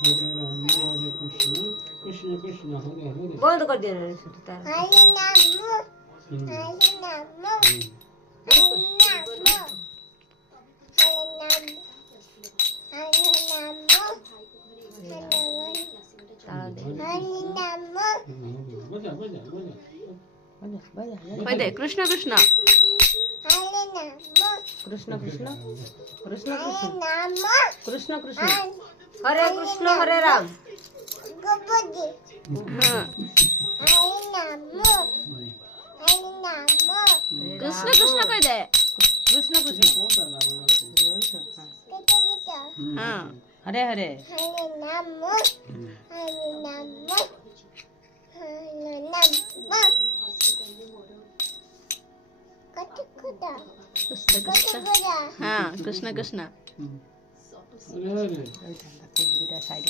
हरे राम हरे कृष्ण कृष्ण कृष्ण हरे हरे। बंद कर दिया रे सुता। हरे नाम हरे नाम हरे नाम हरे नाम हरे नाम ताला दे। हरे नाम बजा बजा बजा। बजा बजा। होय दे कृष्ण कृष्ण हरे नाम कृष्ण कृष्ण कृष्ण हरे कृष्ण नाम कृष्ण कृष्ण हरे कृष्ण हरे राम। गोपदी हां हरे नाम हरे नाम कृष्ण कृष्ण कह दे कृष्ण कृष्ण पोता लावला को। किता हां हरे हरे हरे नाम हरे नाम हरे नाम कटकुदा कृष्ण कृष्ण कटकुदा हां कृष्ण कृष्ण हरे हरे। साइड